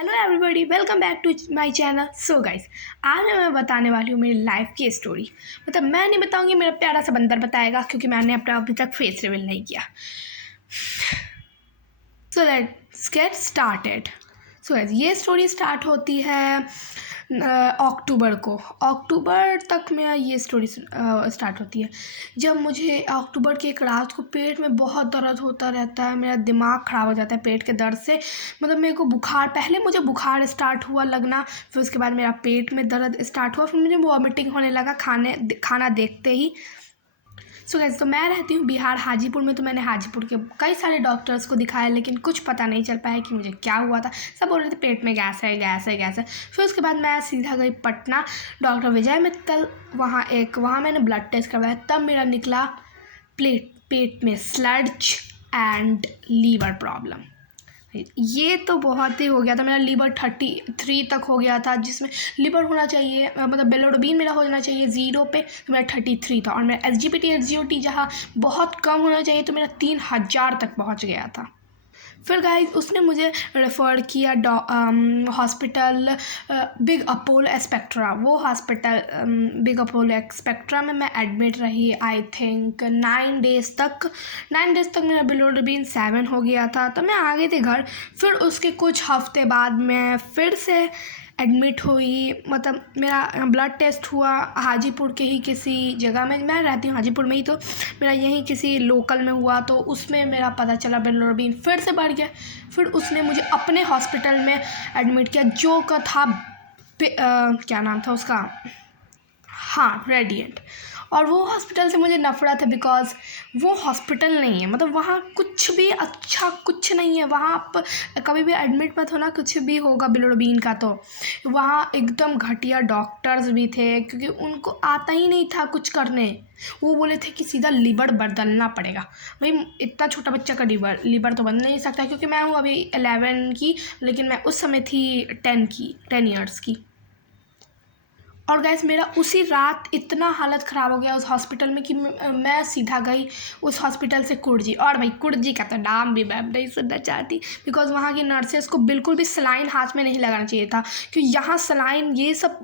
Hello everybody, welcome back to my channel. So guys, आज मैं बताने वाली हूँ मेरी लाइफ की स्टोरी। मतलब मैं नहीं बताऊँगी, मेरा प्यारा सा बंदर बताएगा, क्योंकि मैंने अपना अभी तक फेस रिवील नहीं किया। So let's get started. So guys, ये स्टोरी स्टार्ट होती है अक्टूबर को। अक्टूबर तक मेरा ये स्टोरी स्टार्ट होती है, जब मुझे अक्टूबर की एक रात को पेट में बहुत दर्द होता रहता है। मेरा दिमाग ख़राब हो जाता है पेट के दर्द से। मतलब मेरे को बुखार, पहले मुझे बुखार स्टार्ट हुआ लगना, फिर उसके बाद मेरा पेट में दर्द स्टार्ट हुआ, फिर मुझे वॉमिटिंग होने लगा खाना देखते ही। सो गाइस, तो मैं रहती हूँ बिहार हाजीपुर में। तो मैंने हाजीपुर के कई सारे डॉक्टर्स को दिखाया, लेकिन कुछ पता नहीं चल पाया कि मुझे क्या हुआ था। सब बोल रहे थे पेट में गैस है, गैस है, गैस है। फिर उसके बाद मैं सीधा गई पटना, डॉक्टर विजय मित्तल। वहाँ मैंने ब्लड टेस्ट करवाया, तब मेरा निकला पेट में स्लर्ज एंड लीवर प्रॉब्लम। ये तो बहुत ही हो गया था। मेरा लीवर 33 तक हो गया था, जिसमें लीवर होना चाहिए, मतलब बिलोरुबिन मेरा होना चाहिए 0 पे, तो मेरा 33 था। और मेरा SGPT SGOT जहाँ बहुत कम होना चाहिए, तो मेरा 3000 तक पहुंच गया था। फिर गाइस, उसने मुझे रेफ़र किया हॉस्पिटल बिग अपोलो स्पेक्ट्रा। वो हॉस्पिटल बिग अपोलो स्पेक्ट्रा में मैं एडमिट रही। आई थिंक 9 डेज़ तक मेरा बिलोरुबिन 7 हो गया था, तो मैं आ गई थी घर। फिर उसके कुछ हफ्ते बाद मैं फिर से एडमिट हुई। मतलब मेरा ब्लड टेस्ट हुआ हाजीपुर के ही किसी जगह में, मैं रहती हूँ हाजीपुर में ही, तो मेरा यहीं किसी लोकल में हुआ। तो उसमें मेरा पता चला बिलोरुबिन फिर से बढ़ गया। फिर उसने मुझे अपने हॉस्पिटल में एडमिट किया, जो का था क्या नाम था उसका, हाँ, रेडिएंट। और वो हॉस्पिटल से मुझे नफ़रत है, बिकॉज़ वो हॉस्पिटल नहीं है। मतलब वहाँ कुछ भी अच्छा कुछ नहीं है। वहाँ आप कभी भी एडमिट मत होना, कुछ भी होगा बिलोरुबिन का। तो वहाँ एकदम घटिया डॉक्टर्स भी थे, क्योंकि उनको आता ही नहीं था कुछ करने। वो बोले थे कि सीधा लीवर बदलना पड़ेगा। भाई, इतना छोटा बच्चा का लीवर तो बदल नहीं सकता, क्योंकि मैं हूँ अभी 11 की, लेकिन मैं उस समय थी 10 ईयर्स की। और गैस, मेरा उसी रात इतना हालत ख़राब हो गया उस हॉस्पिटल में कि मैं सीधा गई उस हॉस्पिटल से कुर्जी। और भाई, कुर्जी का तो नाम भी मैं नहीं सुनना चाहती, बिकॉज़ वहाँ की नर्सेस को बिल्कुल भी सलाइन हाथ में नहीं लगाना चाहिए था, क्योंकि यहाँ सलाइन ये सब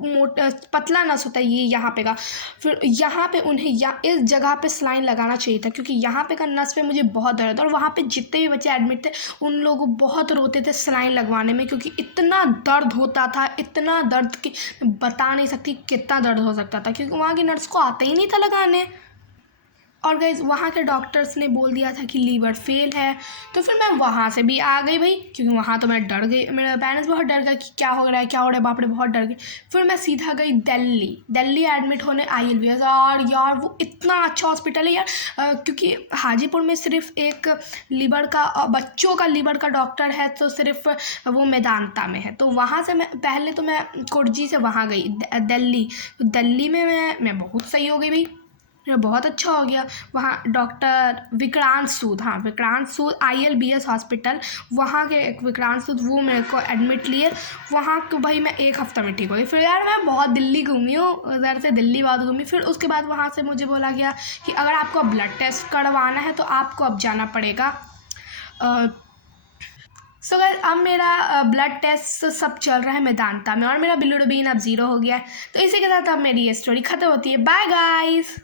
पतला नस होता है, ये यहाँ पे का। फिर यहाँ पे उन्हें इस जगह पे सलाइन लगाना चाहिए था, क्योंकि यहाँ पे का नस पे मुझे बहुत दर्द। और वहाँ पे जितने भी बच्चे एडमिट थे, उन लोग बहुत रोते थे सलाइन लगवाने में, क्योंकि इतना दर्द होता था, इतना दर्द कि बता नहीं सकती कितना दर्द हो सकता था, क्योंकि वहाँ की नर्स को आता ही नहीं था लगाने। और गाइस, वहाँ के डॉक्टर्स ने बोल दिया था कि लीवर फेल है। तो फिर मैं वहाँ से भी आ गई भाई, क्योंकि वहाँ तो मैं डर गई। मेरे पेरेंट्स बहुत डर गए कि क्या हो रहा है, क्या हो रहा है, बाप रे, बहुत डर गए। फिर मैं सीधा गई दिल्ली एडमिट होने ILBS। और यार, वो इतना अच्छा हॉस्पिटल है यार, क्योंकि हाजीपुर में सिर्फ एक लीवर का, बच्चों का लीवर का डॉक्टर है, तो सिर्फ वो मेदांता में है। तो वहाँ से पहले तो मैं कुर्जी से वहाँ गई दिल्ली में मैं बहुत सही हो गई भाई, मेरा बहुत अच्छा हो गया। वहाँ डॉक्टर विक्रांत सूद, हाँ, विक्रांत सूद ILBS हॉस्पिटल, वहाँ के एक विक्रांत सूद, वो मेरे को एडमिट लिए। वहाँ तो भाई मैं 1 हफ्ता में ठीक हो गई। फिर यार, मैं बहुत दिल्ली घूमी हूँ, उधर से दिल्ली बहुत घूमी। फिर उसके बाद वहाँ से मुझे बोला गया कि अगर आपको ब्लड टेस्ट करवाना है तो आपको अब जाना पड़ेगा। सो गाइस, अब मेरा ब्लड टेस्ट सब चल रहा है मेदांता में, और मेरा बिलोरुबिन अब 0 हो गया है। तो इसी के साथ अब मेरी ये स्टोरी ख़त्म होती है। Bye guys.